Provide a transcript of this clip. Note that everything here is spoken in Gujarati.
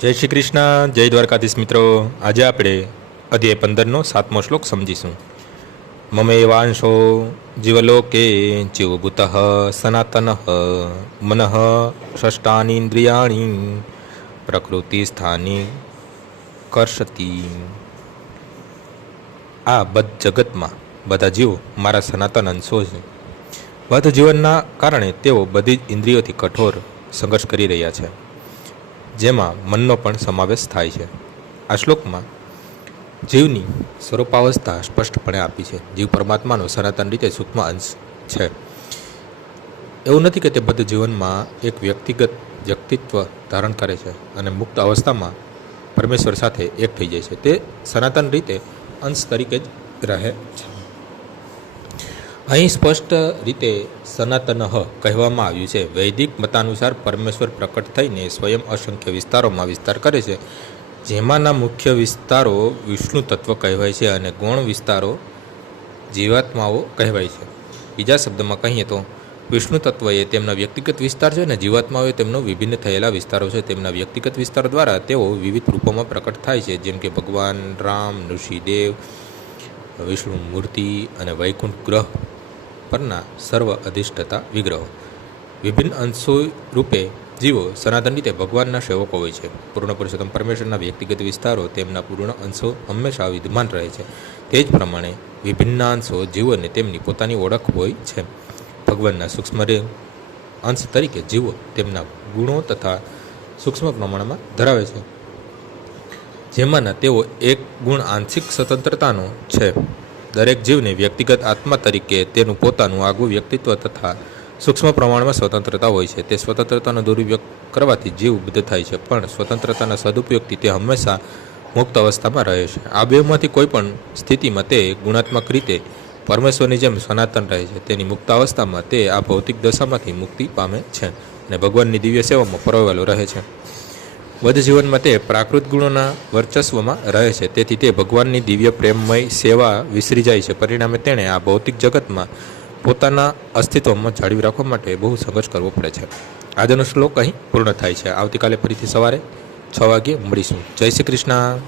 જય શ્રી કૃષ્ણ, જય દ્વારકાધીશ મિત્રો. આજે આપણે અધ્યાય 15નો 7મો શ્લોક સમજીશું. મમેવાંશો જીવલોકે જીવભૂત સનાતન મનઃ ષષ્ટાનીન્દ્રિયાણી પ્રકૃતિ સ્થાની કર્ષતી. આ જગતમાં બધા જીવો મારા સનાતન અંશો છે. બદ્ધ જીવનના કારણે તેઓ બધી જ ઇન્દ્રિયોથી કઠોર સંઘર્ષ કરી રહ્યા છે, જેમાં મનનો પણ સમાવેશ થાય છે. આ શ્લોકમાં જીવની સ્વરૂપાવસ્થા સ્પષ્ટપણે આપી છે. જીવ પરમાત્માનો સનાતન રીતે સૂક્ષ્મ અંશ છે. એવું નથી કે તે બદ્ધ જીવનમાં એક વ્યક્તિત્વ ધારણ કરે છે અને મુક્ત અવસ્થામાં પરમેશ્વર સાથે એક થઈ જાય છે. તે સનાતન રીતે અંશ તરીકે જ રહે છે. અહીં સ્પષ્ટ રીતે સનાતન કહેવામાં આવ્યું છે. વૈદિક મતાનુસાર પરમેશ્વર પ્રકટ થઈને સ્વયં અસંખ્ય વિસ્તારોમાં વિસ્તાર કરે છે, જેમાંના મુખ્ય વિસ્તારો વિષ્ણુ તત્વ કહેવાય છે અને ગૌણ વિસ્તારો જીવાત્માઓ કહેવાય છે. બીજા શબ્દમાં કહીએ તો વિષ્ણુ તત્વ એ તેમના વ્યક્તિગત વિસ્તાર છે અને જીવાત્માઓ એ તેમનો વિભિન્ન થયેલા વિસ્તારો છે. તેમના વ્યક્તિગત વિસ્તાર દ્વારા તેઓ વિવિધ રૂપોમાં પ્રકટ થાય છે, જેમ કે ભગવાન રામ, ઋષિદેવ, વિષ્ણુ મૂર્તિ અને વૈકુંઠ ગ્રહ પરના સર્વ અધિષ્ઠતા વિગ્રહો. વિભિન્ન અંશો રૂપે જીવો સનાતન રીતે ભગવાનના સેવકો હોય છે. પૂર્ણ પુરુષોત્તમ પરમેશ્વરના વ્યક્તિગત વિસ્તારો તેમના પૂર્ણ અંશો હંમેશા વિદ્યમાન રહે છે. તે જ પ્રમાણે વિભિન્ન અંશો જીવોને તેમની પોતાની ઓળખ હોય છે. ભગવાનના સૂક્ષ્મ અંશ તરીકે જીવો તેમના ગુણો તથા સૂક્ષ્મ પ્રમાણમાં ધરાવે છે, જેમાંના તેઓ એક ગુણ આંશિક સ્વતંત્રતાનો છે. દરેક જીવને વ્યક્તિગત આત્મા તરીકે તેનું પોતાનું આગવું વ્યક્તિત્વ તથા સૂક્ષ્મ પ્રમાણમાં સ્વતંત્રતા હોય છે. તે સ્વતંત્રતાનો દુરુપયોગ કરવાથી જીવ બદ્ધ થાય છે, પણ સ્વતંત્રતાના સદુપયોગથી તે હંમેશા મુક્ત અવસ્થામાં રહે છે. આ બેમાંથી કોઈ પણ સ્થિતિમાં તે ગુણાત્મક રીતે પરમેશ્વરની જેમ સનાતન રહે છે. તેની મુક્ત અવસ્થામાં તે આ ભૌતિક દશામાંથી મુક્તિ પામે છે અને ભગવાનની દિવ્ય સેવામાં પરોવાયેલો રહે છે. બદ્ધ જીવનમાં તે પ્રાકૃત ગુણોના વર્ચસ્વમાં રહે છે, તેથી તે ભગવાનની દિવ્ય પ્રેમમય સેવા વિસરી જાય છે. પરિણામે તેણે આ ભૌતિક જગતમાં પોતાના અસ્તિત્વમાં જાળવી રાખવા માટે બહુ સંઘર્ષ કરવો પડે છે. આજનો શ્લોક અહીં પૂર્ણ થાય છે. આવતીકાલે ફરીથી સવારે 6 વાગ્યે મળીશું. જય શ્રી કૃષ્ણ.